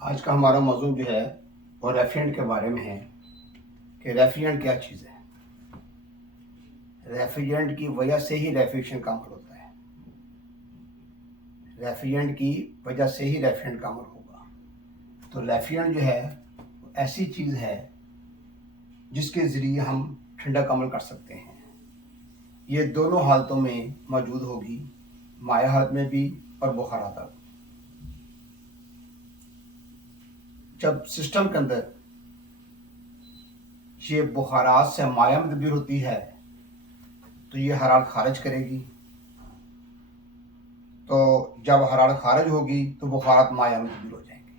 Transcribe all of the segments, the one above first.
आज का हमारा मौजूद जो है वो रेफ्रिजरेंट के बारे में है कि रेफ्रिजरेंट क्या चीज़ है। रेफ्रिजरेंट की वजह से ही रेफ्रिजरेशन का अमल होता है। रेफ्रिजरेंट की वजह से ही रेफ्रिजरेंट का अमल होगा। तो रेफ्रिजरेंट जो है ऐसी चीज़ है जिसके ज़रिए हम ठंडा का अमल कर सकते हैं। ये दोनों हालतों में मौजूद होगी, माया हालत में भी और बुखारात हालत में। जब सिस्टम के अंदर ये बुखारात से माया में तब्दील होती है तो ये हरारत खारिज करेगी। तो जब हरारत खारिज होगी तो बुखारात माया में तब्दील हो जाएंगे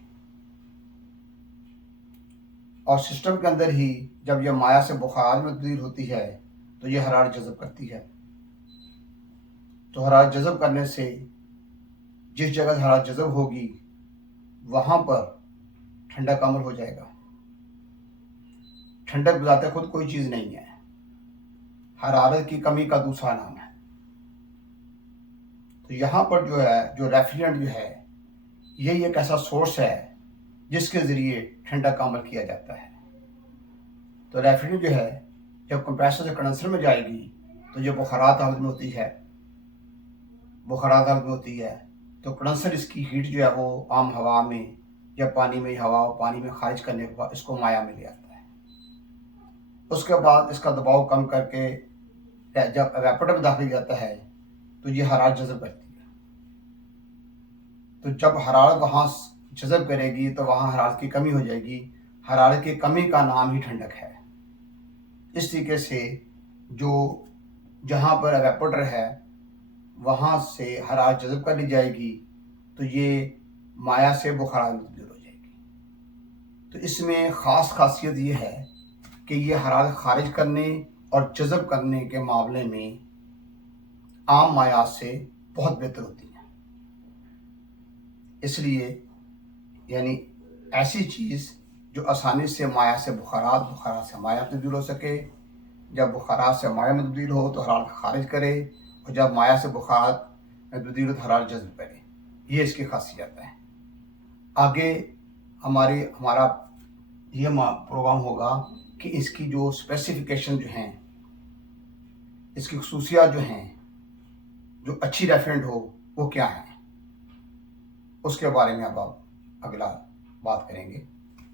और सिस्टम के अंदर ही जब यह माया से बुखार में तब्दील होती है तो यह हरारत जज़ब करती है। तो हरारत जज़ब करने से जिस जगह हरारत जज़ब होगी वहाँ पर ठंडक का अमल हो जाएगा। ठंडक बजाते खुद कोई चीज़ नहीं है, हरारत की कमी का दूसरा नाम है। तो यहाँ पर जो है, जो रेफ्रिजरेंट जो है, यही एक ऐसा सोर्स है जिसके ज़रिए ठंडक का अमल किया जाता है। तो रेफ्रिजरेंट जो है जब कंप्रेसर से कंडेंसर में जाएगी तो जो बुखारात हालत में होती है, बुखारात हालत में होती है तो कंडेंसर इसकी हीट जो है वो आम हवा में या पानी में, हवा और पानी में खारिज करने के बाद इसको माया में ले आता है। उसके बाद इसका दबाव कम करके जब एवेपोरेटर में दाखिल जाता है तो ये हरारत जज़ब करती है। तो जब हरारत वहाँ जज़ब करेगी तो वहाँ हरारत की कमी हो जाएगी। हरारत की कमी का नाम ही ठंडक है। इस तरीके से जो जहाँ पर एवेपोरेटर है वहाँ से हरारत जज़ब कर ली जाएगी तो ये माया से बुखार में तब्दील हो जाएगी। तो इसमें ख़ास खासियत ये है कि ये हरारत खारिज करने और जज़ब करने के मामले में आम मायात से बहुत बेहतर होती है। इसलिए यानी ऐसी चीज़ जो आसानी से माया से बुखारात, बुखारात से माया में तब्दील हो सके। जब बुखारात से माया में तब्दील हो तो हरारत खारिज करे और जब माया से बुखारात में तब्दील हो तो हरारत जज़ब करे। ये इसकी खासियत है। आगे हमारा ये प्रोग्राम होगा कि इसकी जो स्पेसिफिकेशन जो हैं, इसकी खसूसियात जो हैं, जो अच्छी रेफ्रिजरेंट हो वो क्या है, उसके बारे में अब आप अगला बात करेंगे।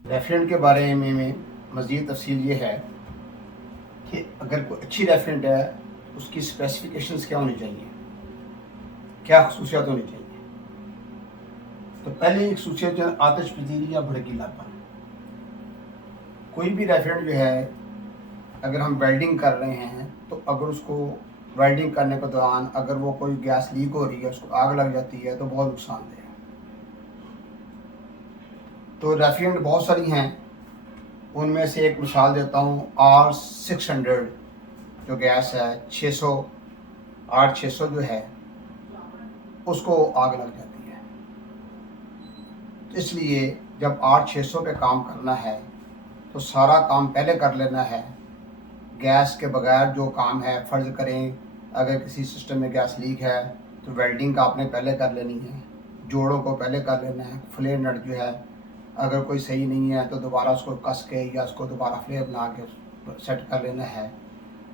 रेफ्रिजरेंट के बारे में मज़ीद तफसील ये है कि अगर कोई अच्छी रेफ्रिजरेंट है उसकी स्पेसिफिकेशंस क्या होनी चाहिए, क्या खसूसियात होनी चाहिए। तो पहले एक खसूसियत जो आतिश पजीरी या भड़कीलापन। कोई भी रेफ्रिजरेंट जो है अगर हम वेल्डिंग कर रहे हैं तो अगर उसको वेल्डिंग करने के दौरान अगर वो कोई गैस लीक हो रही है, उसको आग लग जाती है तो बहुत नुकसानदेह है। तो रेफ्रिजरेंट बहुत सारी हैं, उनमें से एक मिसाल देता हूँ। R600 जो गैस है 600 R600 जो है उसको आग लग जाती है। तो इसलिए जब R600 पे काम करना है तो सारा काम पहले कर लेना है। गैस के बगैर जो काम है, फ़र्ज़ करें अगर किसी सिस्टम में गैस लीक है तो वेल्डिंग का आपने पहले कर लेनी है, जोड़ों को पहले कर लेना है। फ्लेयर नट जो है अगर कोई सही नहीं है तो दोबारा उसको कस के या उसको दोबारा फ्लेयर बना के सेट कर लेना है।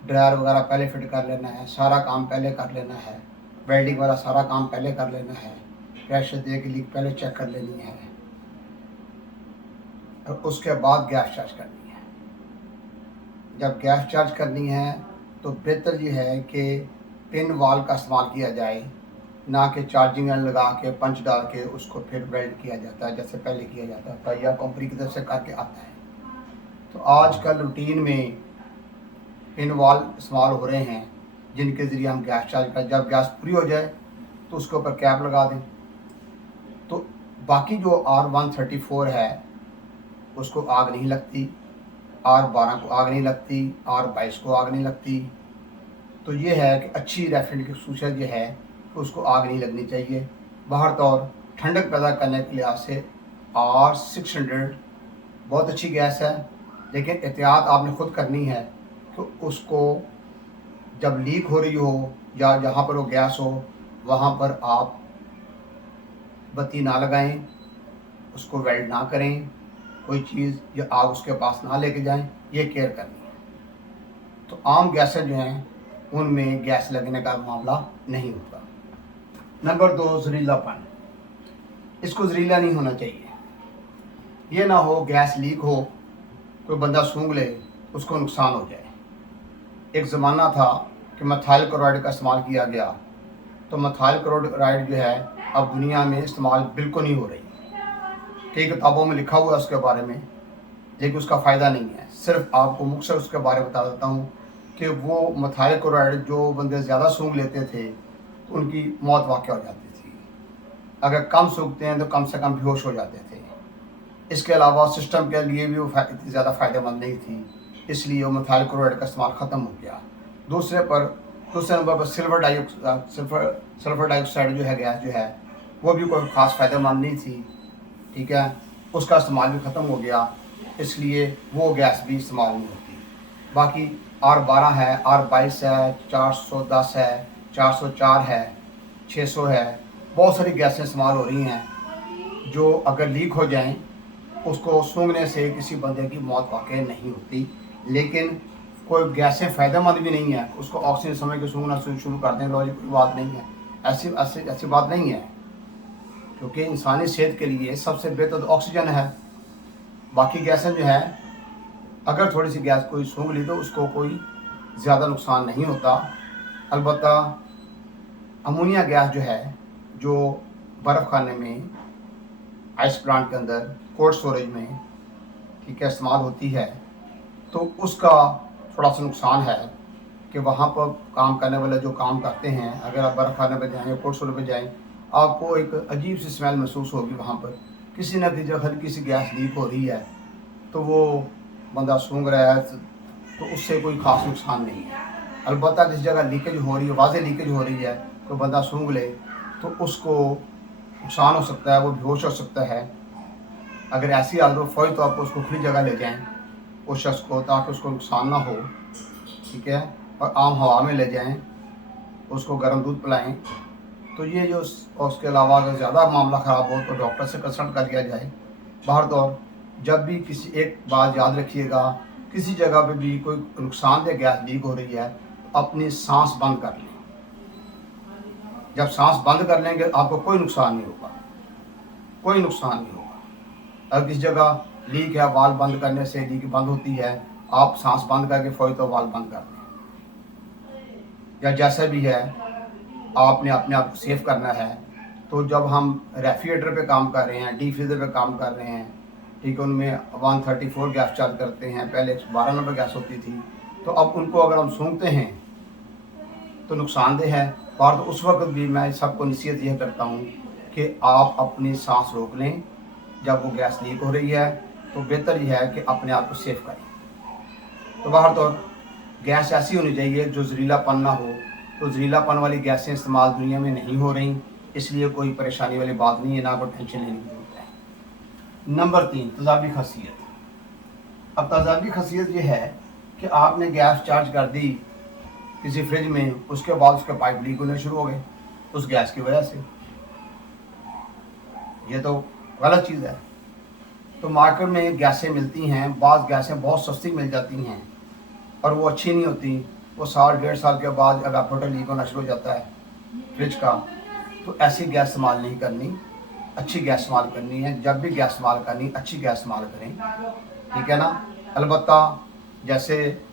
ड्रायर वगैरह पहले फिट कर लेना है, सारा काम पहले कर लेना है। वेल्डिंग वाला सारा काम पहले कर लेना है। प्रेशर दे के लीक पहले चेक कर लेनी है और उसके बाद गैस चार्ज करनी है। जब गैस चार्ज करनी है तो बेहतर ये है कि पिन वाल का इस्तेमाल किया जाए, ना कि चार्जिंग लगा के पंच डाल के उसको फिर वेल्ड किया जाता है जैसे पहले किया जाता था या कंपनी की तरफ से करके आता है। तो आजकल रूटीन में पिन वाल इस्तेमाल हो रहे हैं जिनके ज़रिए हम गैस चार्ज कर, जब गैस पूरी हो जाए तो उसके ऊपर कैप लगा दें। तो बाकी जो R134 है उसको आग नहीं लगती, R12 को आग नहीं लगती, R22 को आग नहीं लगती। तो ये है कि अच्छी रेफ्रिजरेंट की खसूसियत ये है कि उसको आग नहीं लगनी चाहिए। बाहर तौर ठंडक पैदा करने के लिहाज से R600 बहुत अच्छी गैस है, लेकिन एहतियात आपने ख़ुद करनी है कि उसको जब लीक हो रही हो या जहाँ पर वो गैस हो वहाँ पर आप बत्ती ना लगाएं उसको वेल्ड ना करें, कोई चीज़ या आग उसके पास ना लेके जाएं, ये केयर करनी है। तो आम गैसें जो हैं उनमें गैस लगने का मामला नहीं होता। नंबर 2, जहरीलापन। इसको जहरीला नहीं होना चाहिए। ये ना हो गैस लीक हो, कोई बंदा सूंघ ले, उसको नुकसान हो जाए। एक ज़माना था कि मिथाइल क्लोराइड का इस्तेमाल किया गया, तो मिथाइल क्लोराइड जो है अब दुनिया में इस्तेमाल बिल्कुल नहीं हो रही। कई किताबों में लिखा हुआ है उसके बारे में, लेकिन उसका फ़ायदा नहीं है। सिर्फ आपको मुख्तसर उसके बारे में बता देता हूँ कि वो मिथाइल क्लोराइड जो बंदे ज़्यादा सूंघ लेते थे तो उनकी मौत वाक़या हो जाती थी। अगर कम सूंघते हैं तो कम से कम बेहोश हो जाते थे। इसके अलावा सिस्टम के लिए भी वो इतनी ज़्यादा फ़ायदेमंद नहीं थी, इसलिए वो मिथाइल क्लोराइड का इस्तेमाल ख़त्म हो गया। दूसरे नंबर पर सल्फ़र डाइऑक्साइड जो है, गैस जो है, वो भी कोई ख़ास फ़ायदेमंद नहीं थी, ठीक है। उसका इस्तेमाल भी ख़त्म हो गया, इसलिए वो गैस भी इस्तेमाल नहीं होती। बाकी R12 है, R22 है, 410 है, 404 है, 600 है, बहुत सारी गैसें इस्तेमाल हो रही हैं जो अगर लीक हो जाएं उसको सूंघने से किसी बंदे की मौत वाक़ई नहीं होती। लेकिन कोई गैसें फ़ायदेमंद भी नहीं है, उसको ऑक्सीजन समझ के सूंघना शुरू कर दें, लो जी कोई बात नहीं है, ऐसी बात नहीं है, क्योंकि इंसानी सेहत के लिए सबसे बेहतर तो ऑक्सीजन है। बाकी गैसें जो है, अगर थोड़ी सी गैस कोई सूंघ ली तो उसको कोई ज़्यादा नुकसान नहीं होता। अलबत्ता अमोनिया गैस जो है, जो बर्फ़ खाने में, आइस प्लांट के अंदर, कोल्ड स्टोरेज में, ठीक है, इस्तेमाल होती है, तो उसका थोड़ा सा नुकसान है कि वहाँ पर काम करने वाले जो काम करते हैं, अगर आप बर्फ़ खाने पर जाएँ या कोल्ड स्टोरेज पर जाएँ, आपको एक अजीब सी स्मेल महसूस होगी। वहाँ पर किसी न किसी जगह हल्की सी गैस लीक हो रही है, तो वो बंदा सूंघ रहा है तो उससे कोई ख़ास नुकसान नहीं है। अलबत्ता जिस जगह लीकेज हो रही है, वाज़ेह लीकेज हो रही है, तो बंदा सूंघ ले तो उसको नुकसान हो सकता है, वो बेहोश हो सकता है। अगर ऐसी हालत हो फ़ौरी तौर पर उसको खुली जगह ले जाएँ उस शख्स को, ताकि उसको नुकसान ना हो, ठीक है, और आम हवा में ले जाएँ, उसको गर्म दूध पिलाएँ। तो ये जो उसके अलावा अगर ज़्यादा मामला ख़राब हो तो डॉक्टर से कंसल्ट कर लिया जाए। बाहर तो जब भी किसी, एक बात याद रखिएगा, किसी जगह पे भी कोई नुकसानदेह गैस लीक हो रही है तो अपनी सांस बंद कर लें। जब सांस बंद कर लेंगे आपको कोई नुकसान नहीं होगा, कोई नुकसान नहीं होगा। अगर किसी जगह लीक है, वाल्व बंद करने से लीक बंद होती है, आप सांस बंद करके फ़ौरी तो वाल्व बंद कर दें। या जैसा भी है, आपने अपने आप को सेफ करना है। तो जब हम रेफ्रिजरेटर पे काम कर रहे हैं, डीप फ्रीज़र पे काम कर रहे हैं, ठीक है, उनमें 134 गैस चार्ज करते हैं, पहले 112 नंबर गैस होती थी, तो अब उनको अगर हम सूंघते हैं तो नुकसानदेह है। और तो उस वक्त भी मैं सबको नसीहत यह करता हूँ कि आप अपनी सांस रोक लें। जब वो गैस लीक हो रही है तो बेहतर यह है कि अपने आप को सेफ करें। तो बाहर तो गैस ऐसी होनी चाहिए जो जहरीलापन ना हो। तो जहरीलापन वाली गैसें इस्तेमाल दुनिया में नहीं हो रही, इसलिए कोई परेशानी वाली बात नहीं है, ना कोई टेंशन लेने की जरूरत है। नंबर 3, तेज़ाबी खसियत। अब तेज़ाबी खसियत ये है कि आपने गैस चार्ज कर दी किसी फ्रिज में, उसके बाद उसके पाइप लीक होने शुरू हो गए उस गैस की वजह से। ये तो गलत चीज़ है। तो मार्केट में गैसें मिलती हैं, बाज़ गैसें बहुत सस्ती मिल जाती हैं और वो अच्छी नहीं होती। वो साल 1.5 साल के बाद एवापोरेटर लीक होना शुरू हो जाता है फ्रिज का। तो ऐसी गैस इस्तेमाल नहीं करनी, अच्छी गैस इस्तेमाल करनी है। जब भी गैस इस्तेमाल करनी, अच्छी गैस इस्तेमाल करें, ठीक है ना। अलबत्ता जैसे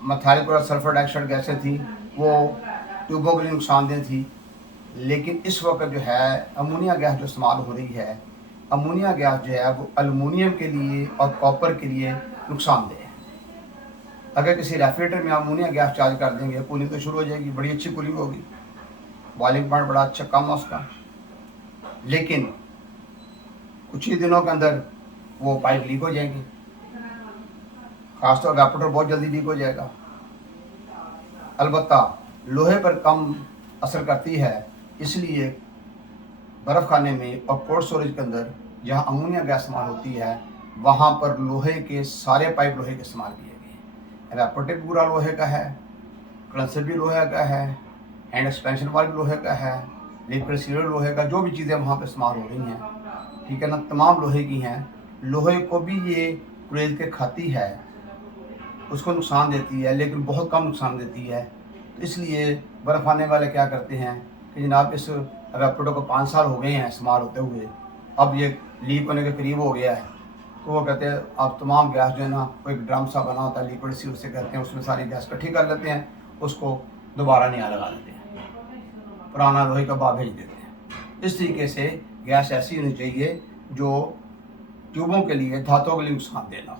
मिथाइल क्लोराइड, सल्फर डाइऑक्साइड गैसें थी, वो ट्यूबों के लिए नुकसानदेह थी। लेकिन इस वक्त जो है अमोनिया गैस जो इस्तेमाल हो रही है, अमोनिया गैस जो है वो एल्युमिनियम के लिए और कॉपर के लिए नुकसानदेह है। अगर किसी रेफ्रिजरेटर में अमोनिया गैस चार्ज कर देंगे, कूलिंग तो शुरू हो जाएगी, बड़ी अच्छी कूलिंग होगी, बॉइलिंग पॉइंट बड़ा अच्छा कम है उसका, लेकिन कुछ ही दिनों के अंदर वो पाइप लीक हो जाएंगी। खासतौर एवापोरेटर बहुत जल्दी लीक हो जाएगा। अलबत्ता लोहे पर कम असर करती है, इसलिए बर्फ़ खाने में और कोल्ड स्टोरेज के अंदर जहाँ अमोनिया गैस इस्तेमाल होती है, वहाँ पर लोहे के सारे पाइप लोहे के इस्तेमाल किए गए हैं। एवापोरेटर पूरा लोहे का है, कंडेंसर भी लोहे का है, हैंड एक्सपेंशन वाल्व लोहे का है, लिक्विड सीलर लोहे का, जो भी चीज़ें वहाँ पर इस्तेमाल हो रही हैं, ठीक है ना, तमाम लोहे की हैं। लोहे को भी ये कुरेद के खाती है, उसको नुकसान देती है, लेकिन बहुत कम नुकसान देती है। तो इसलिए बर्फ़ आने वाले क्या करते हैं कि जनाब इस एवापोरेटर को 5 साल हो गए हैं इस्तेमाल होते हुए, अब ये लीक होने के करीब हो गया है। तो वो कहते हैं अब तमाम गैस जो है ना, वो एक ड्रम सा बना होता है लिक्विड सी, उससे कहते हैं उसमें सारी गैस इकट्ठी कर लेते हैं, उसको दोबारा नया लगा देते हैं, पुराना लोहे का भाव भेज देते हैं। इस तरीके से गैस ऐसी होनी चाहिए जो ट्यूबों के लिए, धातुओं के लिए नुकसानदेह ना हो।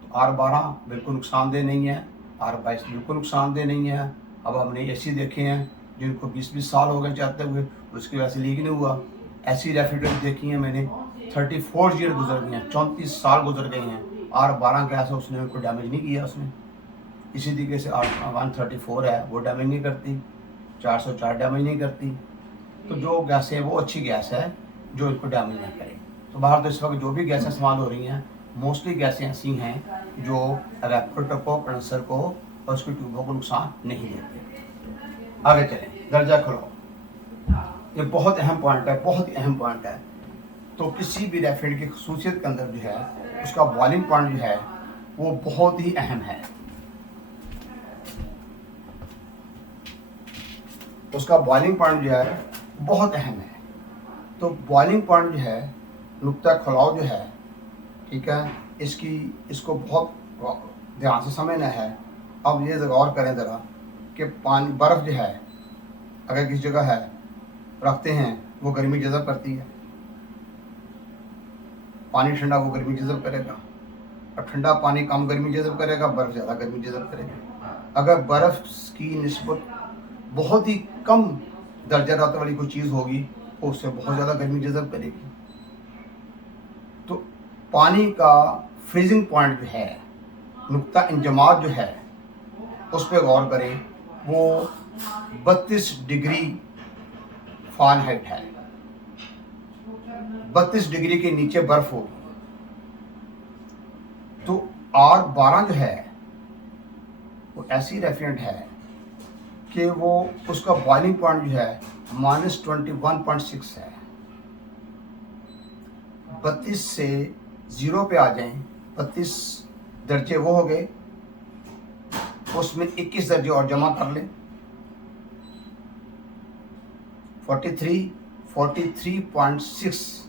तो R12 बिल्कुल नुकसानदेह नहीं है, R22 बिल्कुल नुकसानदेह नहीं है। अब हमने एसी देखे हैं जिनको 20-20 साल हो गए चलते हुए, उसकी वजह से लीक नहीं हुआ। ऐसी रेफ्रिजरेटर देखी हैं मैंने 34 ईयर गुजर गए हैं, 34 साल गुजर गए हैं, R12 गैस है, उसने कोई डैमेज नहीं किया उसने। इसी तरीके से R134 है, वो डैमेज नहीं करती, 404 डैमेज नहीं करती। तो जो गैसें हैं वो अच्छी गैस है जो इसको डैमेज ना करे। तो बाहर तो इस वक्त जो भी गैसें इस्तेमाल हो रही हैं, मोस्टली गैसें ऐसी हैं जो एवापोरेटर को, कंडेंसर को और उसकी ट्यूबों को नुकसान नहीं देती। आगे चलें, दर्जा खराब, ये बहुत अहम पॉइंट है, बहुत ही अहम पॉइंट है। तो किसी भी रेफ्रिजरेटर की खसूसियत के अंदर जो है उसका बॉइलिंग पॉइंट जो है वो बहुत ही अहम है। उसका बॉइलिंग पॉइंट जो है बहुत अहम है। तो बॉइलिंग पॉइंट जो है, नुक्ता खलाव जो है, ठीक है, इसको बहुत ध्यान से समझना है। अब ये गौर करें ज़रा कि पानी, बर्फ़ जो है अगर किसी जगह है रखते हैं, वो गर्मी जज़ब करती है। पानी ठंडा वो गर्मी जज़ब करेगा, और ठंडा पानी कम गर्मी जज़ब करेगा, बर्फ़ ज़्यादा गर्मी जज़ब करेगा। अगर बर्फ़ की निस्बत बहुत ही कम दर्जा हरारत वाली कोई चीज़ होगी तो उससे बहुत ज़्यादा गर्मी जज़ब करेगी। तो पानी का फ्रीजिंग पॉइंट जो है, नुक्ता इंजमाद जो है, उस पर गौर करें। वो 32 डिग्री फ़ारेनहाइट है। 32 डिग्री के नीचे बर्फ़ होगी। तो R12 जो है वो ऐसी रेफ्रिजरेंट है कि वो, उसका बॉइलिंग पॉइंट जो है -21.6 है। 32 से 0 पे आ जाएं, 32 दर्जे वो हो गए, उसमें 21 दर्जे और जमा कर लें, 43.6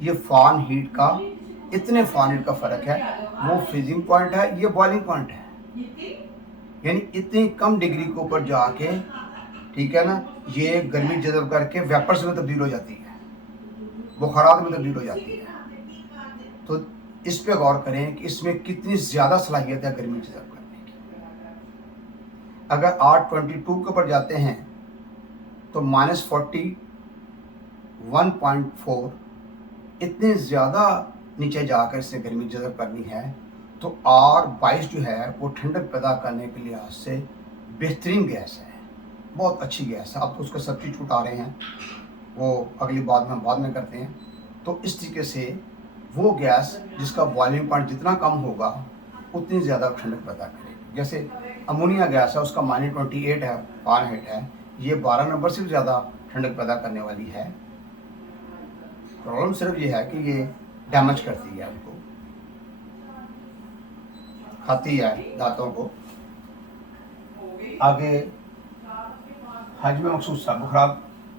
ये फ़ारेनहाइट का, इतने फ़ारेनहाइट का फ़र्क है। वो फ्रीजिंग पॉइंट है, ये बॉइलिंग पॉइंट है। यानी इतनी कम डिग्री के ऊपर जाके, ठीक है ना, ये गर्मी जज़ब करके वेपर्स में तब्दील हो जाती है, बुखारात में तब्दील हो जाती है। तो इस पे गौर करें कि इसमें कितनी ज़्यादा सलाहियत है गर्मी जज़ब करने की। अगर R22 के ऊपर जाते हैं तो -41.4, इतने ज़्यादा नीचे जाकर इससे गर्मी जज़ब करनी है। तो R22 जो है वो ठंडक पैदा करने के लिहाज से बेहतरीन गैस है, बहुत अच्छी गैस है। अब तो उसका सब्स्टिट्यूट आ रहे हैं, वो अगली बात में हम बाद में करते हैं। तो इस तरीके से वो गैस जिसका बॉइलिंग पॉइंट जितना कम होगा उतनी ज़्यादा ठंडक पैदा करेगी। जैसे अमोनिया गैस है, उसका -28 है, फ़ारेनहाइट है, ये 12 नंबर से भी ज़्यादा ठंडक पैदा करने वाली है। प्रॉब्लम सिर्फ ये है कि ये डैमेज करती है, उनको खाती है दांतों को। आगे हजम मखसूसा, बुखार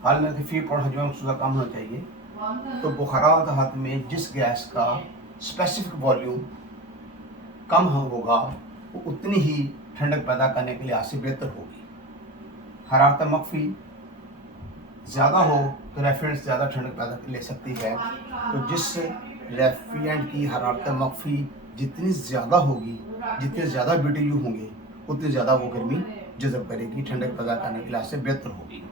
हाल में फी पॉइंट हजम मखसूसा कम होना चाहिए। तो बुखारात हाथ में जिस गैस का स्पेसिफिक वॉल्यूम कम होगा वो उतनी ही ठंडक पैदा करने के लिहाज से बेहतर होगी। हरारत मख्फी ज़्यादा हो तो रेफ्रिजरेंट ज़्यादा ठंडक पैदा ले सकती है। तो जिस रेफ्रिजरेंट की हरारत मख्फी जितनी ज़्यादा होगी, जितने ज़्यादा BTU होंगे, उतनी ज़्यादा वो गर्मी जज़ब करेगी, ठंडक पैदा करने के लिहाज से बेहतर होगी।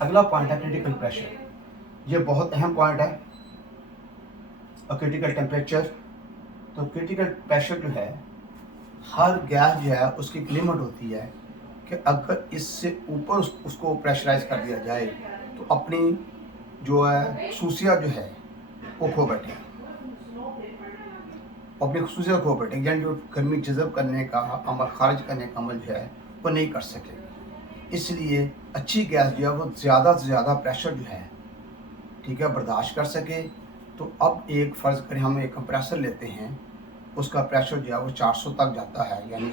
अगला पॉइंट है क्रिटिकल प्रेशर। ये बहुत अहम पॉइंट है। और क्रिटिकल टेम्परेचर, तो क्रिटिकल प्रेशर जो है, हर गैस जो है उसकी एक लिमिट होती है कि अगर इससे ऊपर उसको प्रेशराइज कर दिया जाए तो अपनी जो है खसूसियत जो है वो खो बैठे, अपनी खसूसियत खो बैठे, यानी जो गर्मी जज़ब करने का अमल, खारिज करने का अमल जो है वो नहीं कर सकेगी। इसलिए अच्छी गैस जो है वो ज़्यादा से ज़्यादा प्रेशर जो है ठीक है, बर्दाश्त कर सके। तो अब एक फ़र्ज़ करें हम एक कंप्रेसर लेते हैं, उसका प्रेशर जो है वो 400 तक जाता है, यानी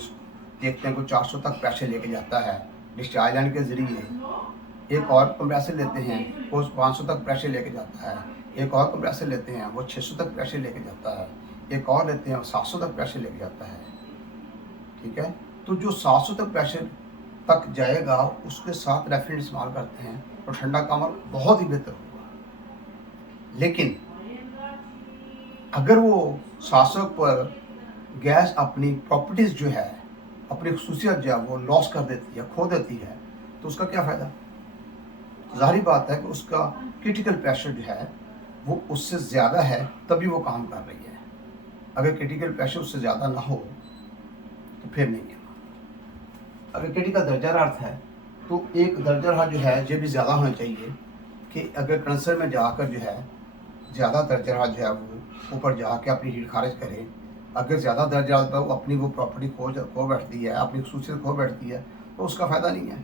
देखते हैं कि 400 तक प्रेशर लेके जाता है डिस्चार्ज लाइन के ज़रिए। एक और कंप्रेसर लेते हैं, वो 500 तक प्रेशर लेके जाता है। एक और कंप्रेसर लेते हैं, वो 600 तक प्रेशर लेके जाता है। एक और लेते हैं, वो 700 तक प्रेशर लेके जाता है। ठीक है, तो जो 700 तक प्रेशर तक जाएगा उसके साथ रेफ्रिजरेंट इस्तेमाल करते हैं तो ठंडा का अमल बहुत ही बेहतर होगा। लेकिन अगर वो 700 पर गैस अपनी प्रॉपर्टीज़ जो है, अपनी खसूसियत जो है वो लॉस कर देती है, खो देती है, तो उसका क्या फ़ायदा? ज़ाहिर बात है कि उसका क्रिटिकल प्रेशर जो है वो उससे ज़्यादा है, तभी वो काम कर रही है। अगर क्रिटिकल प्रेशर उससे ज़्यादा ना हो तो फिर नहीं है। अगर क्रिटिकल दर्जा हरारत है तो एक दर्जा हरारत जो है ये भी ज़्यादा होना चाहिए कि अगर कंडेंसर में जाकर जो है ज़्यादा दर्जा हरारत जो है वो ऊपर जाके अपनी हीट खारिज करे। अगर ज़्यादा दर्जा हरारत पर वो अपनी वो प्रॉपर्टी खो बैठती है, अपनी खसूसियत खो बैठती है, तो उसका फ़ायदा नहीं है।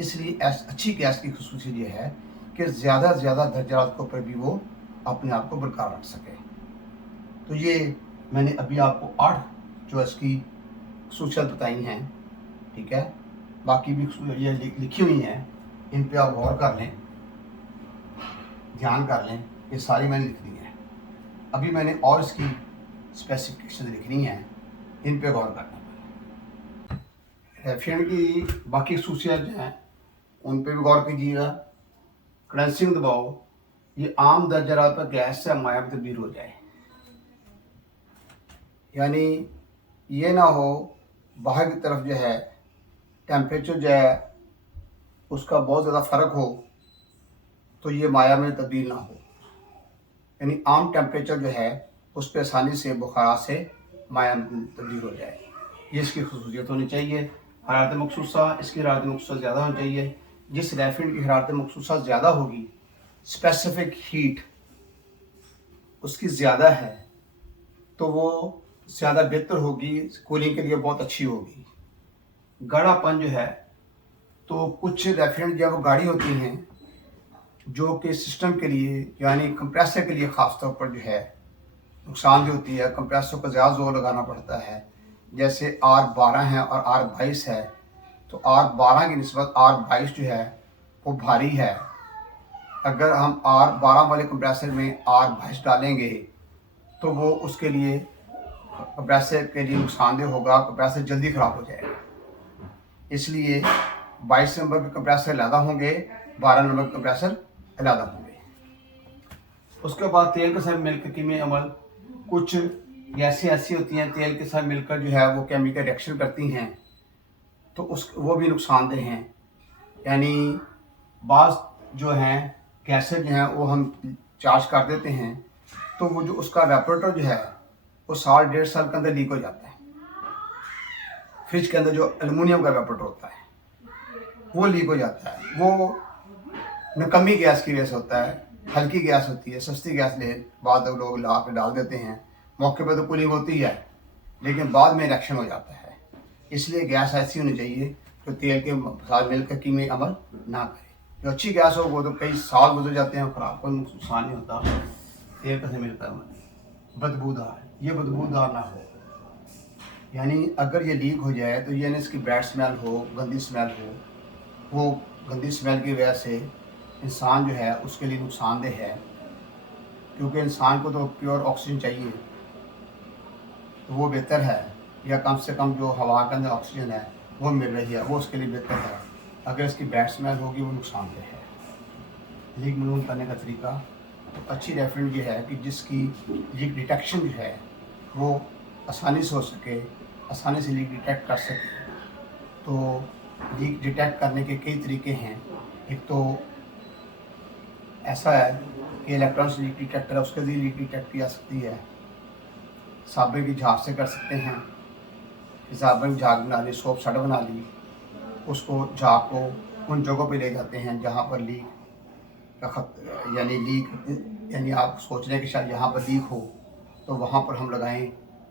इसलिए अच्छी गैस की खसूसियत ये है कि ज़्यादा से ज़्यादा दर्जा हरारत के ऊपर भी वो अपने आप को बरकरार रख सके। तो ये मैंने अभी आपको 8 जो इसकी खसूसियत बताई हैं, ठीक है। बाकी भी ये लिखी हुई हैं, इन पे आप गौर कर लें, ध्यान कर लें, ये सारी मैंने लिख दी हैं। अभी मैंने और इसकी स्पेसिफिकेशन लिखनी है, इन पे गौर करना। रेफ्रिजरेंट की बाकी खसूसियात जो हैं उन पे भी गौर कीजिएगा। कंडेंसिंग दबाव ये आम दर्जा हरारत पर गैस से माया में तब्दील हो जाए, यानी ये ना हो बाहर की तरफ जो है टेम्परेचर जो है उसका बहुत ज़्यादा फ़र्क हो तो ये माया में तब्दील ना हो, यानी आम टेम्परेचर जो है उस पर आसानी से बुखारात से माया में तब्दील हो जाए। ये इसकी खसूसियत होनी चाहिए। हरारत मखसूसा, इसकी हरारत मखसूसा ज़्यादा होनी चाहिए। जिस रेफ्रिजरेंट की हरारत मखसूसा ज़्यादा होगी, स्पेसिफिक हीट उसकी ज़्यादा है, तो वो ज़्यादा बेहतर होगी, कूलिंग के लिए बहुत अच्छी होगी। गाढ़ापन जो है, तो कुछ रेफ्रिजरेंट जो है वो गाढ़ी होती हैं, जो कि सिस्टम के लिए यानी कंप्रेसर के लिए ख़ास तौर पर जो है नुकसानदेह होती है। कंप्रेसर को ज़्यादा ज़ोर लगाना पड़ता है। जैसे R12 है और R22 है, तो R12 की निस्बत R22 जो है वो भारी है। अगर हम R12 वाले कंप्रेसर में R22 डालेंगे तो वो उसके लिए कंप्रेसर के लिए नुकसानदेह होगा, कंप्रेसर जल्दी ख़राब हो जाएगा। इसलिए 22 नंबर के कंप्रेसर अलहदा होंगे, 12 नंबर के कंप्रेसर अलहदा होंगे। उसके बाद तेल के साथ मिलकर कीमियाई अमल, कुछ गैसें ऐसी होती हैं तेल के साथ मिलकर जो है वो केमिकल रिएक्शन करती हैं, तो वो भी नुकसानदेह हैं। यानी बाज़ जो हैं गैसें जो हैं वो हम चार्ज कर देते हैं तो वो जो उसका वेपोरेटर जो है वो साल 1.5 साल के अंदर लीक हो जाता है। फ्रिज के अंदर जो एलुमिनियम का वेपोरेटर होता है वो लीक हो जाता है। वो निकम्मी गैस की वजह से होता है, हल्की गैस होती है, सस्ती गैस बाद लोग ला के डाल देते हैं। मौके पर तो कूलिंग होती है लेकिन बाद में रिएक्शन हो जाता है। इसलिए गैस ऐसी होनी चाहिए जो तेल के साथ मिलकर कीमियाई अमल ना करे। जो अच्छी गैस हो वो तो कई साल गुजर जाते हैं, ख़राब, कोई नुकसान नहीं होता। तेल कैसे मिलकर अमल बदबूदार, ये बदबूदार ना हो, यानी अगर ये लीक हो जाए तो यानी इसकी बैड स्मेल हो, गंदी स्मेल हो, वो गंदी स्मेल की वजह से इंसान जो है उसके लिए नुकसानदेह है, क्योंकि इंसान को तो प्योर ऑक्सीजन चाहिए, तो वो बेहतर है, या कम से कम जो हवा के अंदर ऑक्सीजन है वो मिल रही है, वो उसके लिए बेहतर है। अगर इसकी बैड स्मेल होगी वो नुकसानदेह है। लीक मालूम करने का तरीका, तो अच्छी रेफ्रिजरेंट ये है कि जिसकी लीक डिटेक्शन जो है वो आसानी से हो सके, आसानी से लीक डिटेक्ट कर सके। तो लीक डिटेक्ट करने के कई तरीके हैं। एक तो ऐसा है कि इलेक्ट्रॉनिक लीक डिटेक्टर है, उसके लिए लीक डिटेक्ट की जा सकती है। साबुन की झाग से कर सकते हैं, साबुन की झाग बना ली, सोप सड़ बना ली, उसको झाग को उन जगहों पे ले जाते हैं जहाँ पर लीक का यानी आप सोच रहे हैं कि शायद यहाँ पर लीक हो, तो वहाँ पर हम लगाएं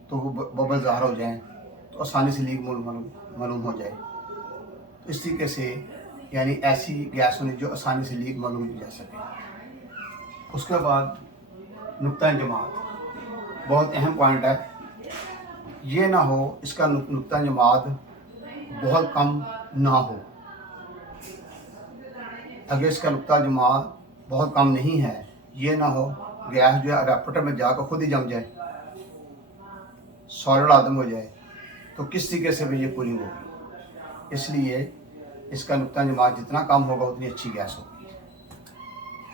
तो वो बबल ज़ाहिर हो जाएं, तो आसानी से लीक मालूम हो जाए। तो इस तरीके से यानी ऐसी गैस होनी जो आसानी से लीक मालूम की जा सके। उसके बाद नुक्ता जमात, बहुत अहम पॉइंट है। ये ना हो इसका नुक्ता जमात बहुत कम ना हो। अगर इसका नुक्ता जमात बहुत कम नहीं है, ये ना हो गैस जो है अडाप्टर में जाकर खुद ही जम जाए, सॉलिड आदम हो जाए, तो किस तरीके से भी ये कूलिंग होगी। इसलिए इसका नुक्ता जमात जितना कम होगा उतनी अच्छी गैस होगी।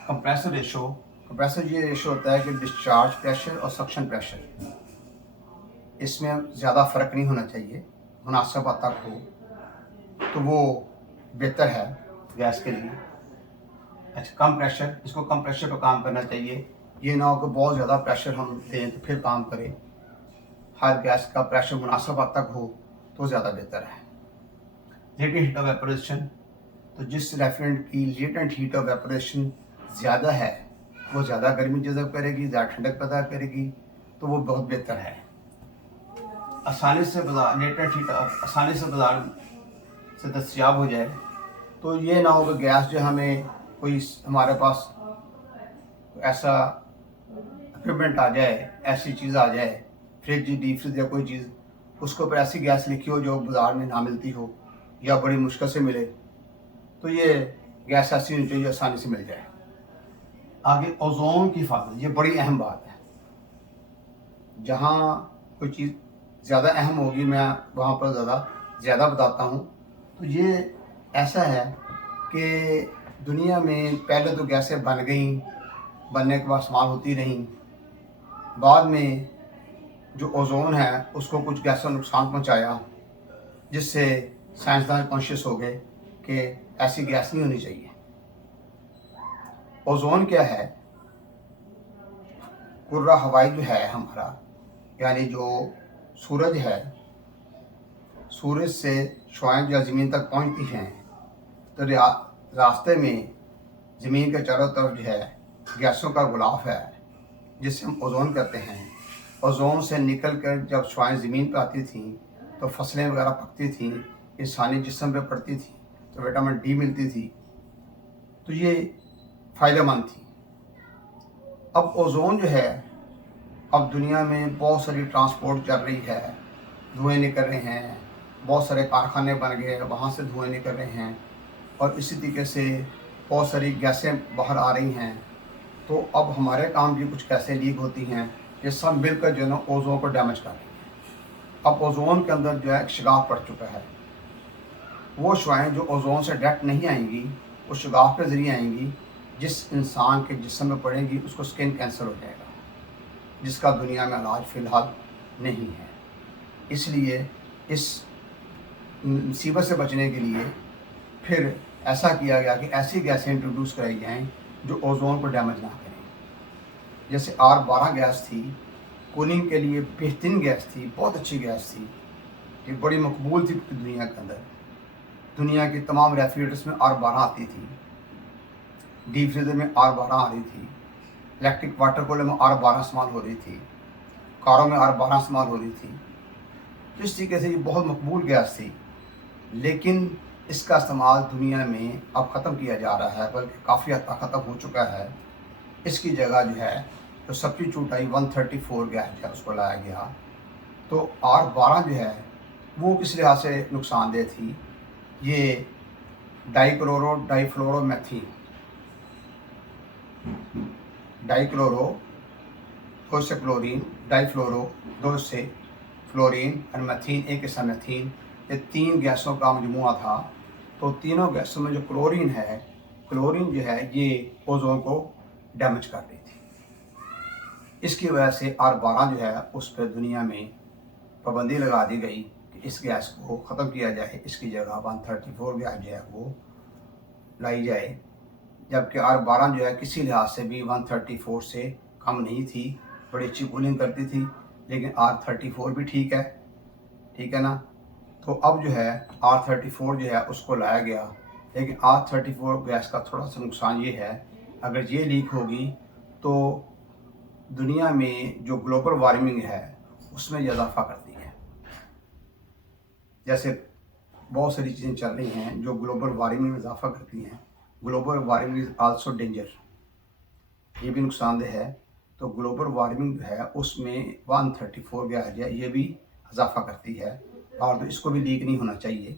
कंप्रेसर रेशो, कंप्रेसर ये रेशो होता है कि डिस्चार्ज प्रेशर और सक्शन प्रेशर, इसमें ज़्यादा फ़र्क नहीं होना चाहिए, मुनासिब हद तक हो तो वो बेहतर है गैस के लिए। अच्छा, कम प्रेशर, इसको कम प्रेशर पर काम करना चाहिए। ये ना हो कि बहुत ज़्यादा प्रेशर हम दें तो फिर काम करें। हर गैस का प्रेशर मुनासिब हद तक हो तो ज़्यादा बेहतर है। लेटेंट हीट ऑफ वेपोरेशन, तो जिस रेफ्रिजरेंट की लेटेंट हीट ऑफ वेपोरेशन ज़्यादा है वो ज़्यादा गर्मी जज़ब करेगी, ज़्यादा ठंडक पैदा करेगी, तो वो बहुत बेहतर है। आसानी से बाजार लेटेंट हीट आसानी से बाजार से दस्तयाब हो जाए, तो ये ना हो कि गैस जो हमें कोई हमारे पास ऐसा इक्विपमेंट आ जाए, ऐसी चीज़ आ जाए, फ्रिज, डीप फ्रिज या कोई चीज़, उसके ऊपर ऐसी गैस लिखी हो जो बाज़ार में ना मिलती हो या बड़ी मुश्किल से मिले, तो ये गैस ऐसी होनी चाहिए आसानी से मिल जाए। आगे ओजोन की हिफाजत, ये बड़ी अहम बात है। जहाँ कोई चीज़ ज़्यादा अहम होगी मैं वहाँ पर ज़्यादा बताता हूँ। तो ये ऐसा है कि दुनिया में पहले तो गैसें बन गई, बनने के बाद इस्तेमाल होती रहीं, बाद में जो ओजोन है उसको कुछ गैसों ने नुकसान पहुँचाया, जिससे साइंसदान कॉन्शियस हो गए कि ऐसी गैस नहीं होनी चाहिए। ओजोन क्या है? कुर्रा हवाई जो है हमारा, यानी जो सूरज है, सूरज से शुआएं जो ज़मीन तक पहुंचती हैं, तो रास्ते में ज़मीन के चारों तरफ जो है गैसों का गुलाफ है, जिसे हम ओजोन कहते हैं। ओजोन से निकल कर जब शुआएं ज़मीन पर आती थीं तो फसलें वगैरह पकती थीं, इंसानी जिस्म पे पड़ती थी तो विटामिन डी मिलती थी, तो ये फ़ायदेमंद थी। अब ओजोन जो है, अब दुनिया में बहुत सारी ट्रांसपोर्ट चल रही है, धुएँ निकल रहे हैं, बहुत सारे कारखाने बन गए, वहाँ से धुएँ निकल रहे हैं, और इसी तरीके से बहुत सारी गैसें बाहर आ रही हैं। तो अब हमारे काम की कुछ गैसें लीक होती हैं, ये सब मिलकर जो है ना ओजोन को डैमेज कर रही हैं। अब ओजोन के अंदर जो है एक शिगाफ पड़ चुका है। वो शुआएँ जो ओजोन से डायरेक्ट नहीं आएंगी, वो शिगाफ के ज़रिए आएंगी। जिस इंसान के जिस्म में पड़ेंगी उसको स्किन कैंसर हो जाएगा, जिसका दुनिया में इलाज फ़िलहाल नहीं है। इसलिए इस मुसीबत से बचने के लिए फिर ऐसा किया गया कि ऐसी गैसें इंट्रोड्यूस कराई जाएँ जो ओजोन को डैमेज ना करें। जैसे R12 गैस थी, कूलिंग के लिए बेहतरीन गैस थी, बहुत अच्छी गैस थी, ये बड़ी मकबूल थी पूरी दुनिया के अंदर। दुनिया की तमाम रेफ्रिजरेटर्स में R12 आती थी, डीप फ्रीजर में R12 आ रही थी, इलेक्ट्रिक वाटर कूलर में R12 इस्तेमाल हो रही थी, कारों में R12 इस्तेमाल हो रही थी। तो इस तरीके से ये बहुत मकबूल गैस थी, लेकिन इसका इस्तेमाल दुनिया में अब ख़त्म किया जा रहा है, बल्कि काफ़ी हद तक ख़त्म हो चुका है। इसकी जगह जो है जो सब्स्टिट्यूट आई 134 गैस जो है उसको लाया गया। तो R12 जो है वो किस लिहाज से नुकसानदेह थी, ये डाइक्लोरो डाइफ्लोरोमेथीन, डाइक्लोरो दो से क्लोरीन, डाइफ्लोरो दो से फ्लोरीन और मेथीन एक हिस्सा मेथीन, ये तीन गैसों का मजमुआ था। तो तीनों गैसों में जो क्लोरीन है, क्लोरीन जो है ये ओजोन को डैमेज कर रही थी। इसकी वजह से R12 जो है उस पर दुनिया में पाबंदी लगा दी गई कि इस गैस को ख़त्म किया जाए, इसकी जगह 134 गैस जो है वो लाई जाए। जबकि R12 जो है किसी लिहाज से भी 134 से कम नहीं थी, बड़ी अच्छी कूलिंग करती थी, लेकिन R34 भी ठीक है ना। तो अब जो है R34 जो है उसको लाया गया, लेकिन R34 गैस का थोड़ा सा नुकसान ये है, अगर ये लीक होगी तो दुनिया में जो ग्लोबल वार्मिंग है उसमें इजाफा करती है। जैसे बहुत सारी चीज़ें चल रही हैं जो ग्लोबल वार्मिंग में इजाफा करती हैं। Global warming is also danger, ये भी नुकसानदेह है। तो ग्लोबल वार्मिंग जो है उसमें 134 गैस जो है ये भी इजाफा करती है, और तो इसको भी लीक नहीं होना चाहिए।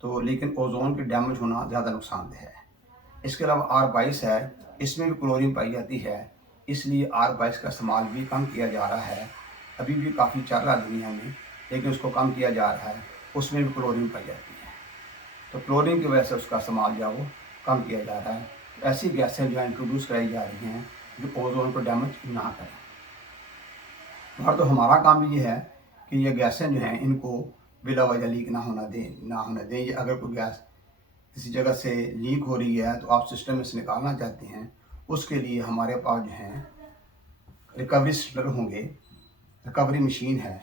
तो लेकिन ओजोन के डैमेज होना ज़्यादा नुकसानदेह है। इसके अलावा R22 है, इसमें भी क्लोरीन पाई जाती है, इसलिए R22 का इस्तेमाल भी कम किया जा रहा है। अभी भी काफ़ी चल रहा है दुनिया में, लेकिन उसको कम किया जा रहा है। उसमें भी क्लोरीन पाई जाती है, तो क्लोरीन की वजह से उसका इस्तेमाल जो है वो कम किया जा रहा है। तो ऐसी गैसें जो है इंट्रोड्यूस कराई जा रही हैं जो ओजोन को डैमेज ना करें। और तो हमारा काम भी ये है कि ये गैसें जो हैं इनको बिला वजह लीक ना होने दें। ये अगर कोई गैस किसी जगह से लीक हो रही है तो आप सिस्टम में से निकालना चाहते हैं, उसके लिए हमारे पास जो है रिकवरी सिलेंडर होंगे, रिकवरी मशीन है।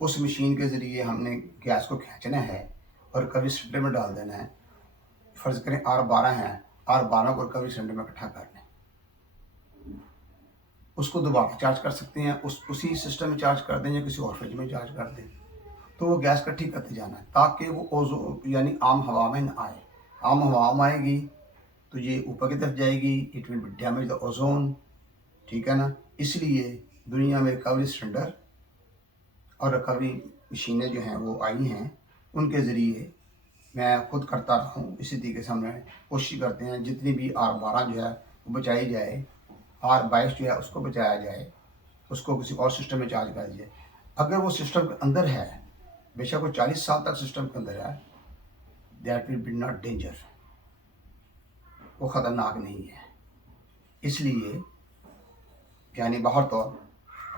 उस मशीन के ज़रिए हमने गैस को खींचना है और रिकवरी सिलेंडर में डाल देना है। फ़र्ज़ करें R12 है, R12 को रिकवरी सिलेंडर में इकट्ठा कर लें, उसको दोबारा चार्ज कर सकते हैं, उसी सिस्टम में चार्ज कर दें या किसी और फ्रिज में चार्ज कर दें। तो वो गैस इकट्ठी करते जाना है ताकि वो ओजोन यानी आम हवा में ना आए। आम हवा में आएगी तो ये ऊपर की तरफ जाएगी, it will damage the ozone, ठीक है ना। इसलिए दुनिया में रिकवरी सिलेंडर और रिकवरी मशीनें जो हैं वो आई हैं, उनके ज़रिए मैं खुद करता रहा हूँ। इसी तरीके से हम कोशिश करते हैं जितनी भी R12 जो है वो बचाई जाए, R22 जो है उसको बचाया जाए, उसको किसी और सिस्टम में चार्ज कर दिया। अगर वो सिस्टम के अंदर है, बेशक वो 40 साल तक सिस्टम के अंदर है, that will be not danger, वो ख़तरनाक नहीं है। इसलिए यानी बाहर तो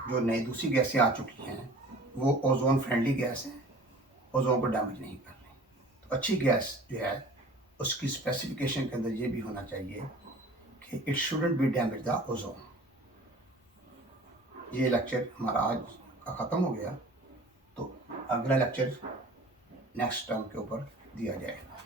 जो नई दूसरी गैसें आ चुकी हैं वो ओजोन फ्रेंडली गैस है, ओजोन को डैमेज नहीं कर रही। तो अच्छी गैस जो है उसकी स्पेसिफिकेशन के अंदर ये भी होना चाहिए कि it shouldn't be damage the ozone. ये लेक्चर हमारा आज का ख़त्म हो गया, तो अगला लेक्चर नेक्स्ट टर्म के ऊपर दिया जाएगा।